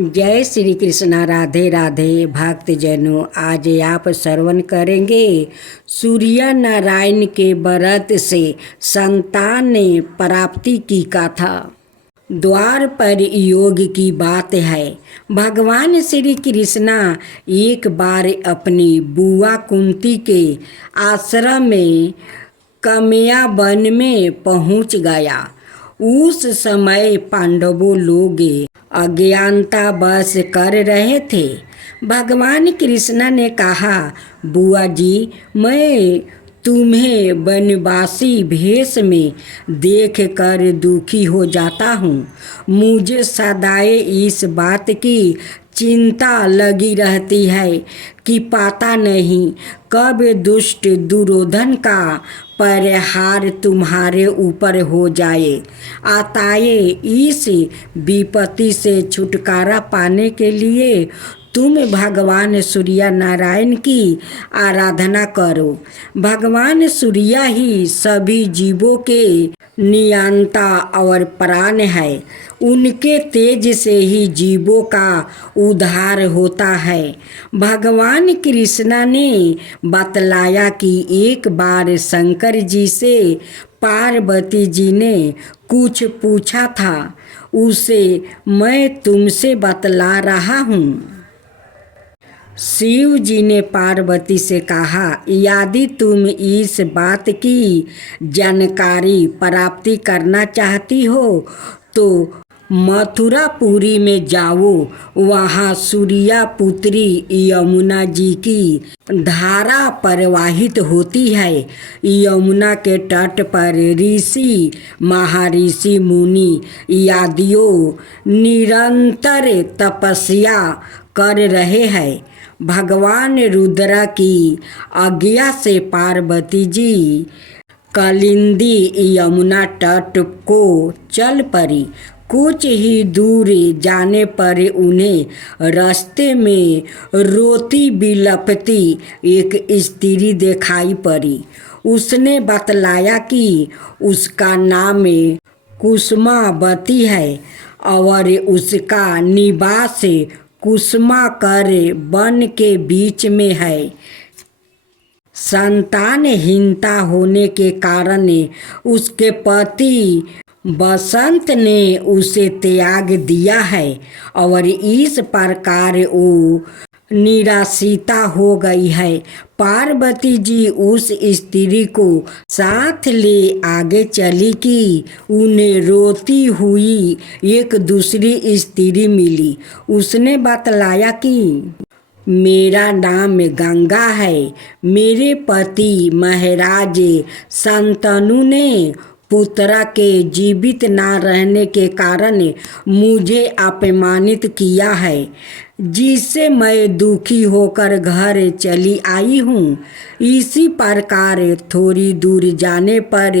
जय श्री कृष्णा। राधे राधे भक्तजनों, आज आप श्रवण करेंगे सूर्य नारायण के व्रत से संतान प्राप्ति की कथा। द्वार पर योग की बात है। भगवान श्री कृष्णा एक बार अपनी बुआ कुंती के आश्रम में कमया वन में पहुंच गया। उस समय पांडवों लोग अज्ञानता बस कर रहे थे। भगवान कृष्ण ने कहा, बुआ जी, मैं तुम्हें वनवासी भेष में देखकर दुखी हो जाता हूँ। मुझे सदाए इस बात की चिंता लगी रहती है कि पता नहीं कब दुष्ट दुर्योधन का प्रहार तुम्हारे ऊपर हो जाए। अतः इस विपत्ति से छुटकारा पाने के लिए तुम भगवान सूर्य नारायण की आराधना करो। भगवान सूर्य ही सभी जीवों के नियंता और प्राण है। उनके तेज से ही जीवों का उद्धार होता है। भगवान कृष्ण ने बतलाया कि एक बार शंकर जी से पार्वती जी ने कुछ पूछा था, उसे मैं तुमसे बतला रहा हूँ। शिव जी ने पार्वती से कहा, यदि तुम इस बात की जानकारी प्राप्ति करना चाहती हो तो मथुरापुरी में जाओ। वहाँ सूर्या पुत्री यमुना जी की धारा प्रवाहित होती है। यमुना के तट पर ऋषि, महर्षि, मुनि आदियों निरंतर तपस्या कर रहे हैं। भगवान रुद्र की आज्ञा से पार्वती जी कालिंदी यमुना तट को चल पड़ी। कुछ ही दूर जाने पर उन्हें रास्ते में रोती बिलपती एक स्त्री दिखाई पड़ी। उसने बतलाया कि उसका नाम कुसुमावती है और उसका निवास कुसुमाकर वन के बीच में है। संतानहीनता होने के कारण उसके पति बसंत ने उसे त्याग दिया है और इस प्रकार वो निराशिता हो गई है। पार्वती जी उस स्त्री को साथ ले आगे चली कि उन्हें रोती हुई एक दूसरी स्त्री मिली। उसने बतलाया कि मेरा नाम गंगा है। मेरे पति महाराज शांतनु ने पुत्रा के जीवित ना रहने के कारण मुझे अपमानित किया है, जिससे मैं दुखी होकर घर चली आई हूँ। इसी प्रकार थोड़ी दूर जाने पर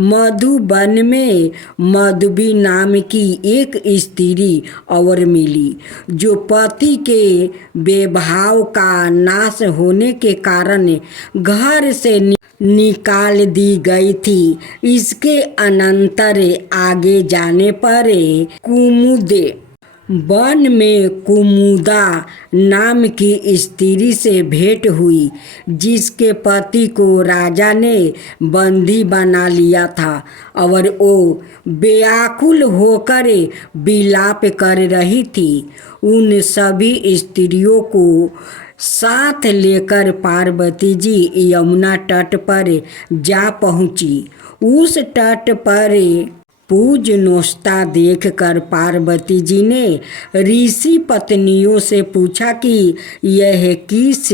मधुबन में मधुबी नाम की एक स्त्री और मिली, जो पति के वैभव का नाश होने के कारण घर से निकाल दी गई थी। इसके अनंतर आगे जाने पर कुमुद वन में कुमुदा नाम की स्त्री से भेंट हुई, जिसके पति को राजा ने बंदी बना लिया था और वो व्याकुल होकर विलाप कर रही थी। उन सभी स्त्रियों को साथ लेकर पार्वती जी यमुना तट पर जा पहुंची। उस तट पर पूज नोस्ता देखकर पार्वती जी ने ऋषि पत्नियों से पूछा कि यह किस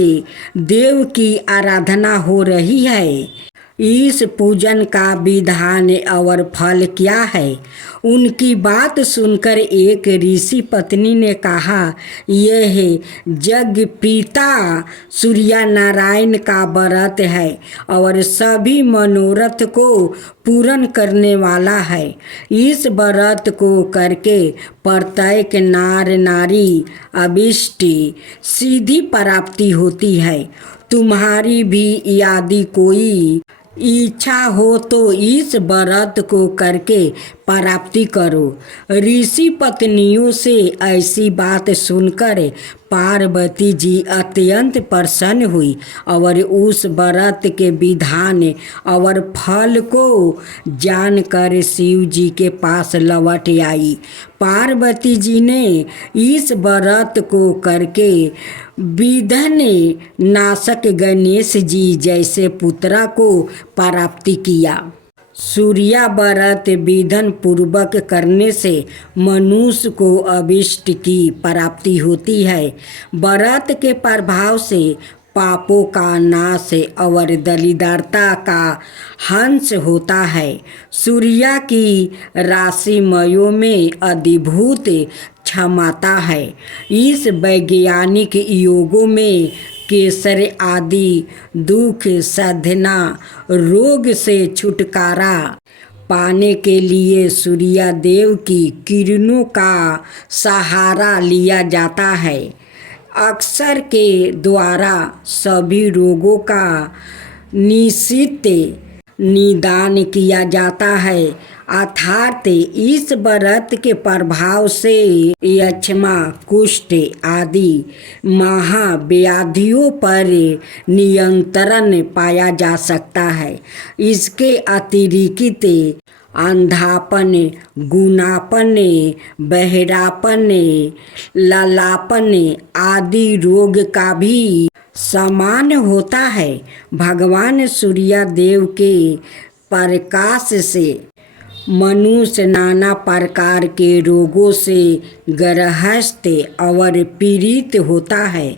देव की आराधना हो रही है, इस पूजन का विधान और फल क्या है। उनकी बात सुनकर एक ऋषि पत्नी ने कहा, यह जग पिता सूर्य नारायण का व्रत है और सभी मनोरथ को पूर्ण करने वाला है। इस व्रत को करके प्रत्येक नार नारी अभिष्ट सिद्धि प्राप्ति होती है। तुम्हारी भी यदि कोई इच्छा हो तो इस व्रत को करके प्राप्ति करो। ऋषि पत्नियों से ऐसी बात सुनकर पार्वती जी अत्यंत प्रसन्न हुई और उस व्रत के विधान और फल को जानकर शिव जी के पास लौट आई। पार्वती जी ने इस व्रत को करके विघ्न नाशक गणेश जी जैसे पुत्रा को प्राप्ति किया। सूर्या व्रत विधि पूर्वक करने से मनुष्य को अभिष्ट की प्राप्ति होती है। व्रत के प्रभाव से पापों का नाश और दरिद्रता का हंस होता है। सूर्या की राशिमयों में अद्भुत क्षमता है। इस वैज्ञानिक योगों में केसर आदि दुख साधना रोग से छुटकारा पाने के लिए सूर्य देव की किरणों का सहारा लिया जाता है। अक्षर के द्वारा सभी रोगों का निश्चित निदान किया जाता है। अर्थात इस व्रत के प्रभाव से यक्ष्मा कुष्ठ आदि महाव्याधियों पर नियंत्रण पाया जा सकता है। इसके अतिरिक्त अंधापन, गुनापन, बहरापन, ललापन आदि रोग का भी समान होता है। भगवान सूर्य देव के प्रकाश से मनुष्य नाना प्रकार के रोगों से ग्रस्त और पीड़ित होता है।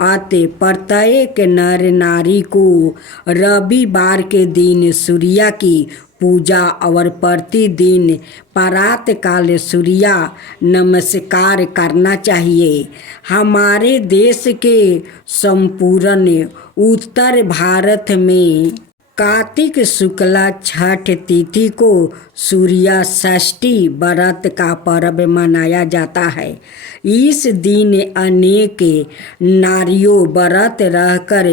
अतः प्रत्येक नर नारी को रविवार के दिन सूर्य की पूजा और प्रतिदिन प्रातःकाल सूर्य नमस्कार करना चाहिए। हमारे देश के संपूर्ण उत्तर भारत में कार्तिक शुक्ला छठ तिथि को सूर्य षष्ठी व्रत का पर्व मनाया जाता है। इस दिन अनेक नारियों व्रत रहकर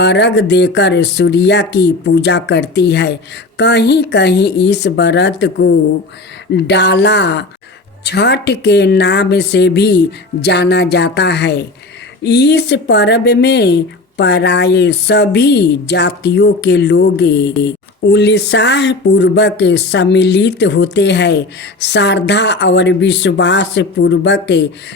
अर्घ देकर सूर्य की पूजा करती है। कहीं कहीं इस व्रत को डाला छठ के नाम से भी जाना जाता है। इस पर्व में प्राय सभी जातियों के लोग उत्साह पूर्वक सम्मिलित होते हैं। श्रद्धा और विश्वास पूर्वक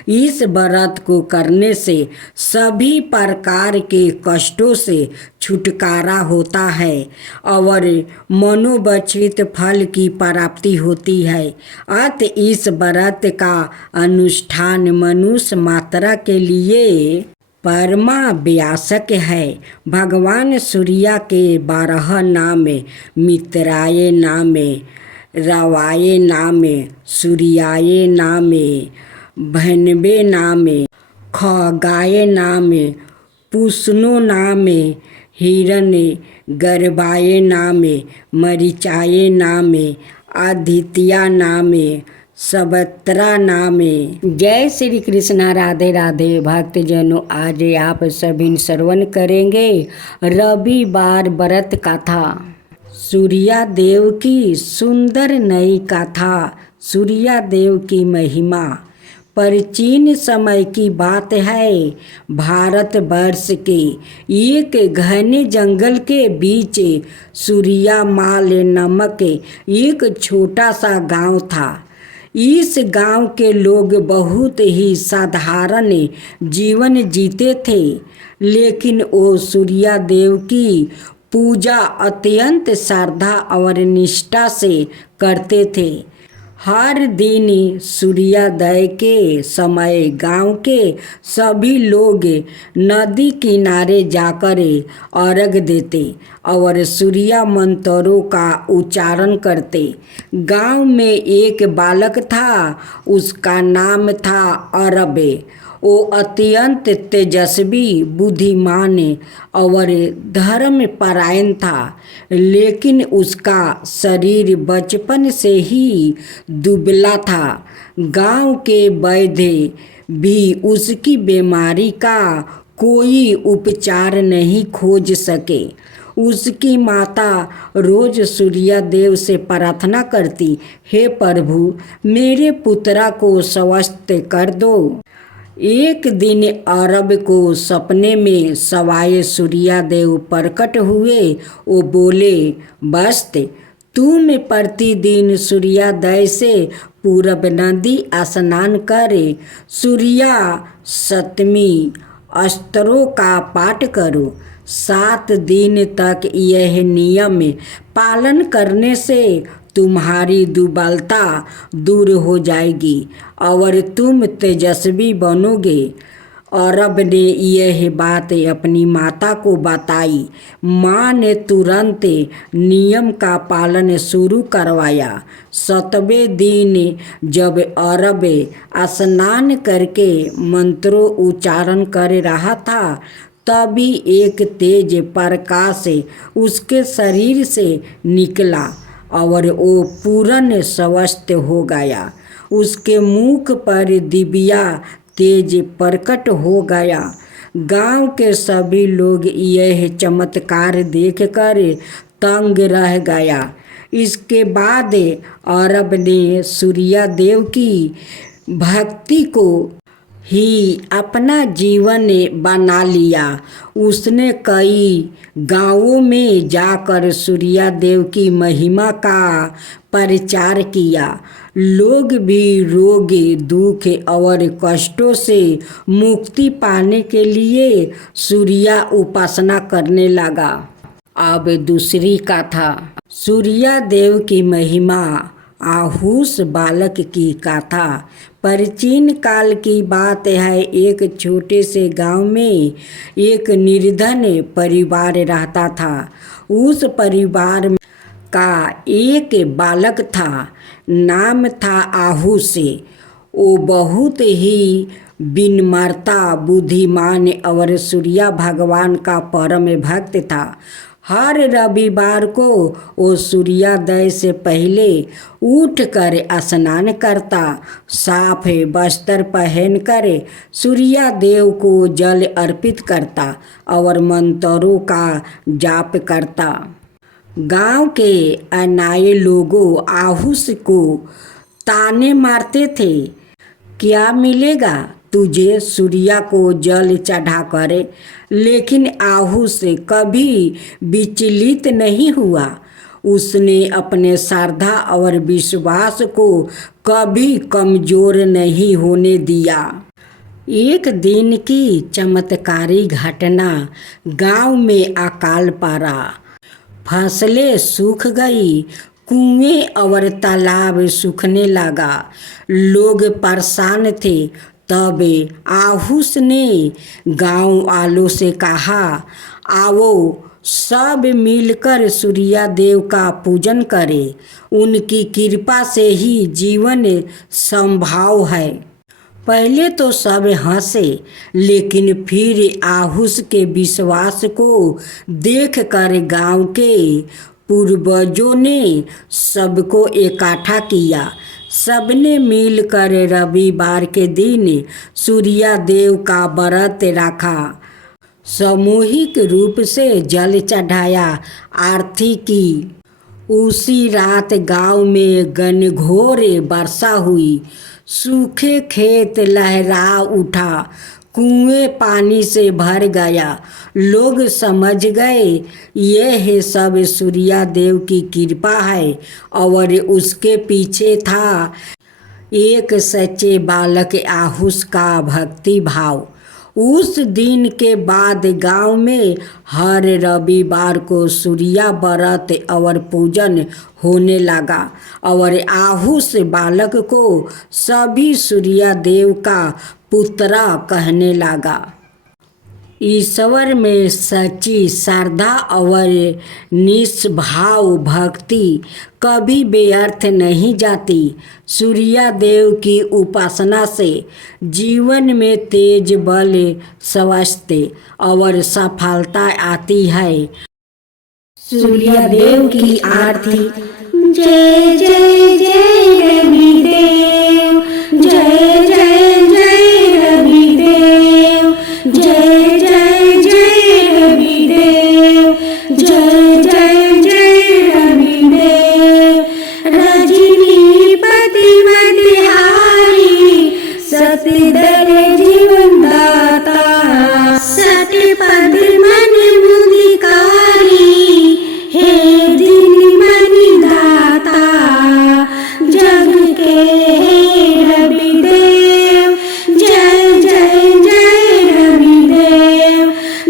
इस व्रत को करने से सभी प्रकार के कष्टों से छुटकारा होता है और मनोवांछित फल की प्राप्ति होती है। अतः इस व्रत का अनुष्ठान मनुष्य मात्रा के लिए परमावश्यक है। भगवान सूर्य के 12 नाम मित्राय नाम, रवाय नाम, सूर्याय नाम, भैनवे नाम, खगाय नाम, पुष्णो नाम, हिरण्य गर्भाय नाम, मरीचाय नाम, आदित्या नाम, सबत्रा नामे। जय श्री कृष्णा। राधे राधे। भक्तजनों, आज आप सभी श्रवण करेंगे रविवार व्रत कथा। सूर्य देव की सुंदर नई कथा। सूर्य देव की महिमा। प्राचीन समय की बात है। भारतवर्ष के एक घने जंगल के बीच सूर्यमाल नामक एक छोटा सा गांव था। इस गांव के लोग बहुत ही साधारण जीवन जीते थे, लेकिन वो सूर्य देव की पूजा अत्यंत श्रद्धा और निष्ठा से करते थे। हर दिन सूर्योदय के समय गांव के सभी लोग नदी किनारे जाकर अर्घ देते और सूर्य मंत्रों का उच्चारण करते। गांव में एक बालक था, उसका नाम था अरबे। वो अत्यंत तेजस्वी, बुद्धिमान और धर्मपरायण था, लेकिन उसका शरीर बचपन से ही दुबला था। गांव के वैद्य भी उसकी बीमारी का कोई उपचार नहीं खोज सके। उसकी माता रोज सूर्य देव से प्रार्थना करती, हे प्रभु मेरे पुत्रा को स्वस्थ कर दो। एक दिन अरब को सपने में सवाए सूर्यदेव प्रकट हुए। वो बोले, बस्त तुम प्रतिदिन सूर्योदय से पूरब नदी स्नान करे सूर्या सप्तमी अस्त्रों का पाठ करो। 7 दिन तक यह नियम पालन करने से तुम्हारी दुर्बलता दूर हो जाएगी और तुम तेजस्वी बनोगे। अरब ने यह बात अपनी माता को बताई। माँ ने तुरंत नियम का पालन शुरू करवाया। 7वें दिन जब अरब स्नान करके मंत्रों उच्चारण कर रहा था, तभी एक तेज प्रकाश उसके शरीर से निकला और वो पूर्ण स्वस्थ हो गया। उसके मुख पर दिव्या तेज प्रकट हो गया। गांव के सभी लोग यह चमत्कार देखकर तंग रह गया। इसके बाद अरब ने सूर्यदेव की भक्ति को ही अपना जीवन बना लिया। उसने कई गांवों में जाकर सूर्यदेव की महिमा का प्रचार किया। लोग भी रोग दुख और कष्टों से मुक्ति पाने के लिए सूर्य उपासना करने लगा। अब दूसरी कथा, सूर्यदेव की महिमा। आहूस बालक की कथा। प्राचीन काल की बात है। एक छोटे से गांव में एक निर्धन परिवार रहता था। उस परिवार का एक बालक था, नाम था आहूस। वो बहुत ही विनम्रता, बुद्धिमान और सूर्य भगवान का परम भक्त था। हर रविवार को वो सूर्योदय से पहले उठकर स्नान करता, साफ वस्त्र पहनकर सूर्यदेव को जल अर्पित करता और मंत्रों का जाप करता। गांव के अनाए लोगों आहूस को ताने मारते थे, क्या मिलेगा तुझे सूर्य को जल चढ़ा करे। लेकिन आहूस कभी विचलित नहीं हुआ। उसने अपने श्रद्धा और विश्वास को कभी कमजोर नहीं होने दिया। एक दिन की चमत्कारी घटना। गांव में अकाल पड़ा, फसलें सूख गई, कुएं और तालाब सूखने लगा। लोग परेशान थे। तब आहूस ने गांव वालों से कहा, आओ सब मिलकर सूर्यदेव का पूजन करें। उनकी कृपा से ही जीवन संभव है। पहले तो सब हंसे, लेकिन फिर आहूस के विश्वास को देखकर गांव के पूर्वजों ने सबको इकट्ठा किया। सबने मिलकर रविवार के दिन सूर्यदेव का व्रत रखा, सामूहिक रूप से जल चढ़ाया, आरती की। उसी रात गांव में घनघोर वर्षा हुई। सूखे खेत लहरा उठा, कुएं पानी से भर गया। लोग समझ गए यह सब सूर्यदेव की कृपा है और उसके पीछे था एक सच्चे बालक आहूस का भक्ति भाव। उस दिन के बाद गांव में हर रविवार को सूर्य व्रत और पूजन होने लगा और आहूस बालक को सभी सूर्यदेव का पुत्र कहने लगा। ईश्वर में सच्ची श्रद्धा और निष्भाव भक्ति कभी व्यर्थ नहीं जाती। सूर्यदेव की उपासना से जीवन में तेज बल, स्वास्थ्य और सफलता आती है। सूर्यदेव की आरती। जय जय जय रविदेव, जय जय जय रविदेव, जय जय जय रविदेव, जय पति मतिहारी सतदर जीवन दाता सतपद मन मुदिकारी हे दिन मनि दाता जग के हे रवि देव जय जय जय रवि देव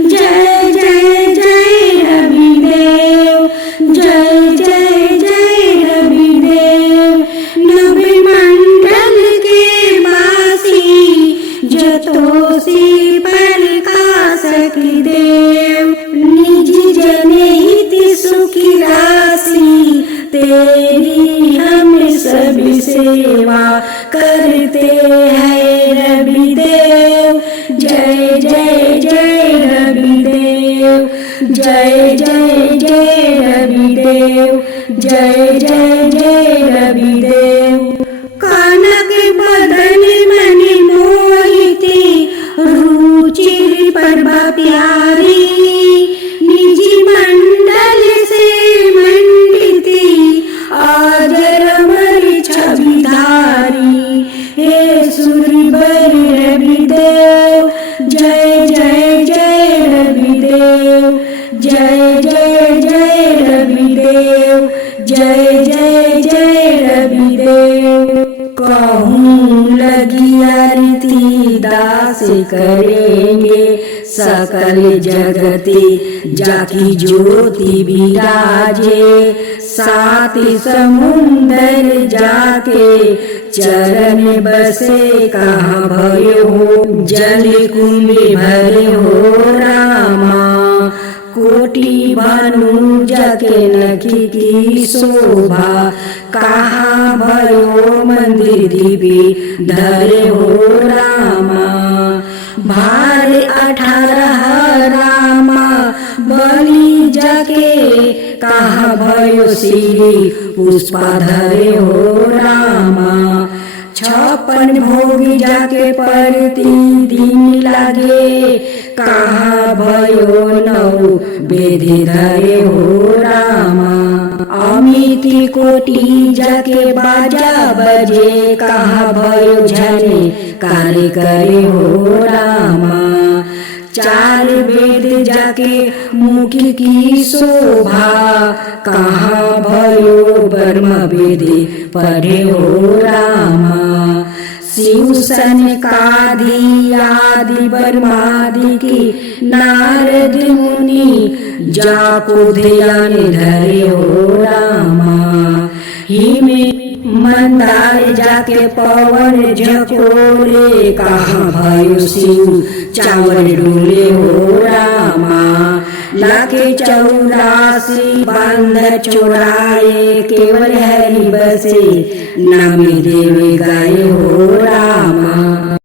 जय जय जय रवि देव जय जय जय रवि देव नभ मंडल के वासी जतोषी प्रकाशक देव निज जनहित सुखी राशि तेरी हम सब सेवा करते हैं रवि देव जय जय जय रवि देव जय जय जय रवि देव जय जय जय रवि देव कनक बदन मन मोहिती रुचिर प्रभा प्यारी निज मंडल से मंडिती आदर अमर छवि धारी हे सुरवर रवि देव जय जय जय रवि देव जय जय जय रवि देव जय जय जय रवि देव कहूँ लगी आरती दास करेंगे सकल जगती जाकी ज्योति विराजे सात समुंदर जाके चरण बसे कहाँ भयो हो जल कुंभ भरे हो रामा कोटि भानु जाके नखी की शोभा कहाँ भयो मंदिर दीपी धरे हो रामा भार 18 रामा बलि जाके कहाँ भयो श्री पुष्पा धरे हो रामा 56 भोग जाके प्रतिदिन लागे कहाँ भयो 9 वेद धरे हो रामा अमिति कोटि जाके बाजा बजे कहाँ भयो झने कार्य करे हो रामा 4 वेद जाके मुख की शोभा कहाँ भयो ब्रह्म वेद पढ़े हो रामा शिव सनकादि आदि ब्रह्मादि की नारद मुनि जाको ध्यान धरे हो रामा हिम मंदार जाके पवन झकोरे कहाँ भयो शिव चावल डोले हो रामा लाके 84 बांधर चोराए केवल हरि बसे नाम देव गाये हो रामा।